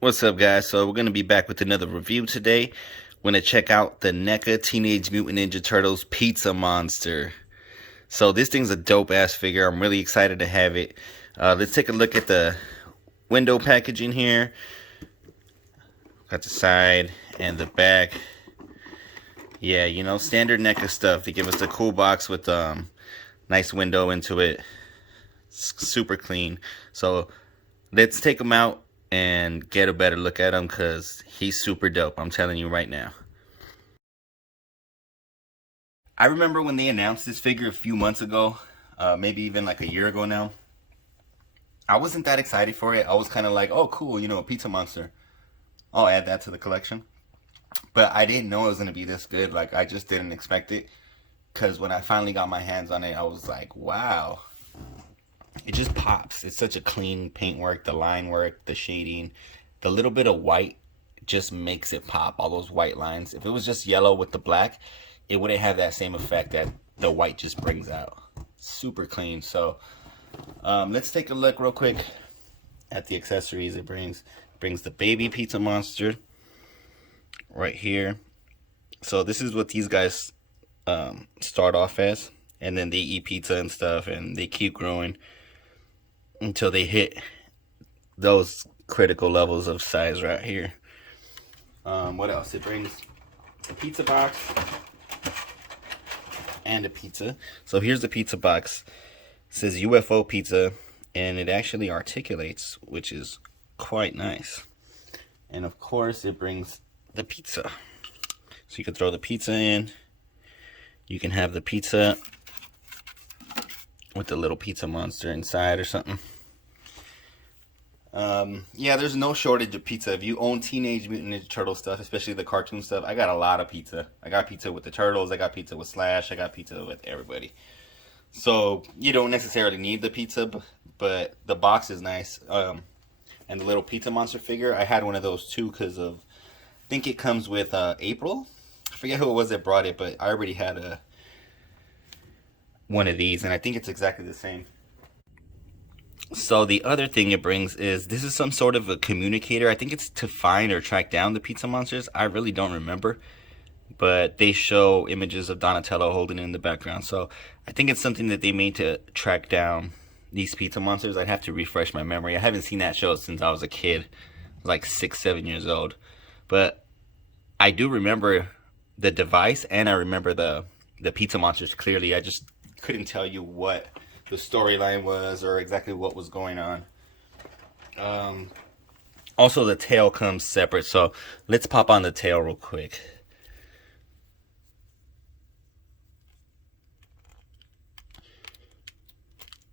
What's up, guys? So we're gonna be back with another review today. We're gonna check out the Neca Teenage Mutant Ninja Turtles Pizza Monster. So this thing's a dope ass figure. I'm really excited to have it. Let's take a look at the window packaging here. Got the side and the back. Yeah, you know, standard Neca stuff. They give us the cool box with nice window into it. It's super clean. So let's take him out and get a better look at him because he's super dope. I'm telling you right now. I remember when they announced this figure a few months ago, maybe even like a year ago now. I wasn't that excited for it. I was kind of like, oh, cool, you know, a pizza monster. I'll add that to the collection. But I didn't know it was going to be this good. Like, I just didn't expect it. Because when I finally got my hands on it, I was like, wow. It just pops. It's such a clean paintwork, the line work, the shading. The little bit of white just makes it pop, all those white lines. If it was just yellow with the black, it wouldn't have that same effect that the white just brings out. Super clean. So let's take a look real quick at the accessories it brings. It brings the baby pizza monster right here. So this is what these guys start off as, and then they eat pizza and stuff, and they keep growing until they hit those critical levels of size right here. What else? It brings a pizza box and a pizza. So here's the pizza box. It says UFO pizza, and it actually articulates, which is quite nice. And of course, it brings the pizza. So you can throw the pizza in. You can have the pizza with the little pizza monster inside or something. Yeah, there's no shortage of pizza. If you own Teenage Mutant Ninja Turtle stuff, especially the cartoon stuff, I got a lot of pizza. I got pizza with the Turtles, I got pizza with Slash, I got pizza with everybody. So you don't necessarily need the pizza, but the box is nice. And the little pizza monster figure, I had one of those too because of, I think it comes with April. I forget who it was that brought it, but I already had one of these, and I think it's exactly the same. So the other thing it brings is, this is some sort of a communicator. I think it's to find or track down the pizza monsters. I really don't remember, but they show images of Donatello holding it in the background. So I think it's something that they made to track down these pizza monsters. I'd have to refresh my memory. I haven't seen that show since I was a kid, like 6, 7 years old. But I do remember the device, and I remember the pizza monsters clearly. I just couldn't tell you what the storyline was or exactly what was going on. Also, the tail comes separate, so let's pop on the tail real quick.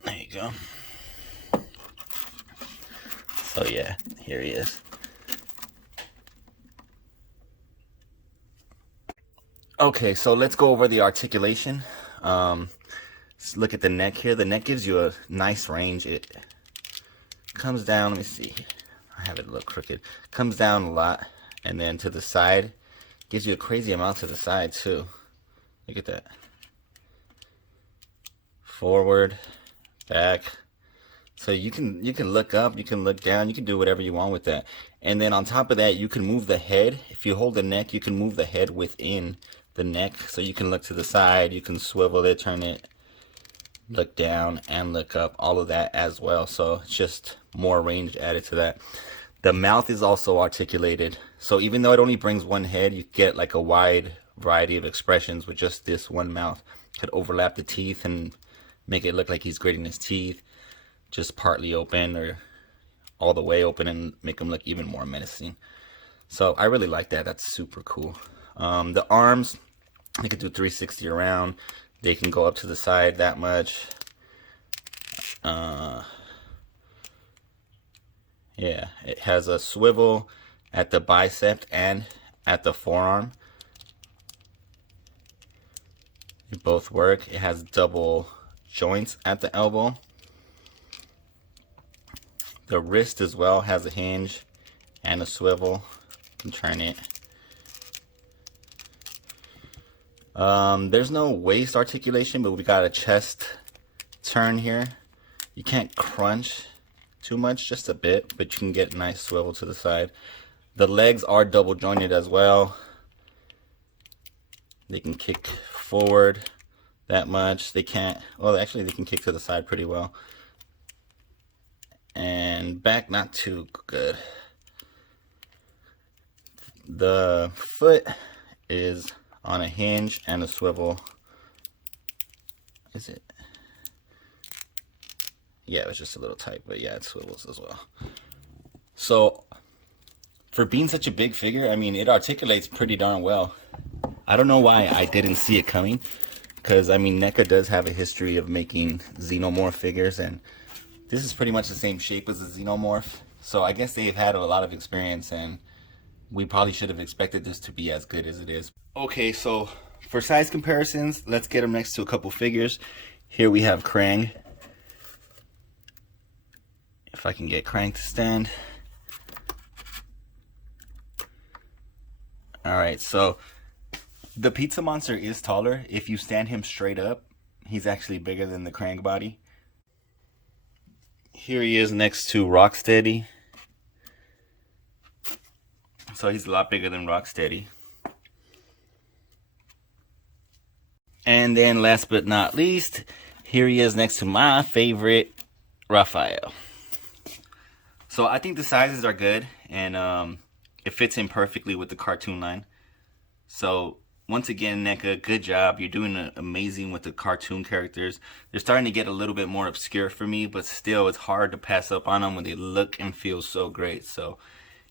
There you go. So yeah, here he is. Okay, so let's go over the articulation. Let's look at the neck here. The neck gives you a nice range. It comes down, let me see. I have it look crooked. Comes down a lot, and then to the side. Gives you a crazy amount to the side too. Look at that. Forward, back. So you can look up, you can look down, you can do whatever you want with that. And then on top of that, you can move the head. If you hold the neck, you can move the head within the neck. So you can look to the side, you can swivel it, turn it, look down and look up, all of that as well. So it's just more range added to that. The mouth is also articulated. So even though it only brings one head, you get like a wide variety of expressions with just this one mouth. Could overlap the teeth and make it look like he's gritting his teeth, just partly open or all the way open, and make him look even more menacing. So I really like that. That's super cool. The arms, they could do 360 around. They can go up to the side that much. Yeah, it has a swivel at the bicep and at the forearm. They both work. It has double joints at the elbow. The wrist as well has a hinge and a swivel. You can turn it. There's no waist articulation, but we got a chest turn here. You can't crunch too much, just a bit, but you can get a nice swivel to the side. The legs are double jointed as well. They can kick forward that much. They can't, well, actually they can kick to the side pretty well. And back, not too good. The foot is on a hinge and a swivel. Is it? Yeah, it was just a little tight, but yeah, it swivels as well. So for being such a big figure, I mean, it articulates pretty darn well. I don't know why I didn't see it coming, because I mean, Neca does have a history of making xenomorph figures, and this is pretty much the same shape as a xenomorph. So I guess they've had a lot of experience, and we probably should have expected this to be as good as it is. Okay, so for size comparisons, let's get them next to a couple figures. Here we have Krang. If I can get Krang to stand. Alright, so the Pizza Monster is taller. If you stand him straight up, he's actually bigger than the Krang body. Here he is next to Rocksteady. So he's a lot bigger than Rocksteady. And then last but not least, here he is next to my favorite, Raphael. So I think the sizes are good, and it fits in perfectly with the cartoon line. So once again, Neca, good job. You're doing amazing with the cartoon characters. They're starting to get a little bit more obscure for me, but still it's hard to pass up on them when they look and feel so great. So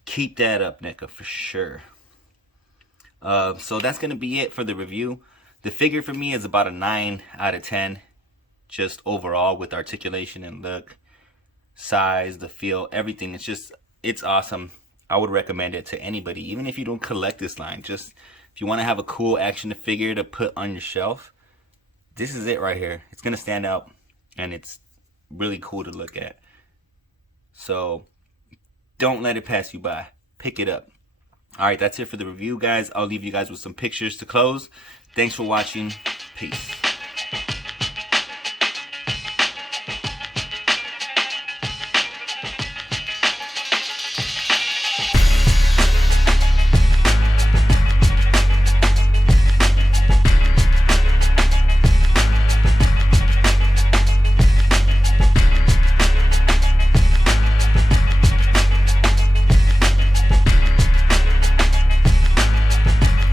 keep that up, Neca, for sure. So that's going to be it for the review. The figure for me is about a 9 out of 10, just overall with articulation and look, size, the feel, everything. It's awesome. I would recommend it to anybody, even if you don't collect this line. Just if you want to have a cool action figure to put on your shelf, this is it right here. It's going to stand out, and it's really cool to look at. So don't let it pass you by. Pick it up. Alright, that's it for the review, guys. I'll leave you guys with some pictures to close. Thanks for watching. Peace.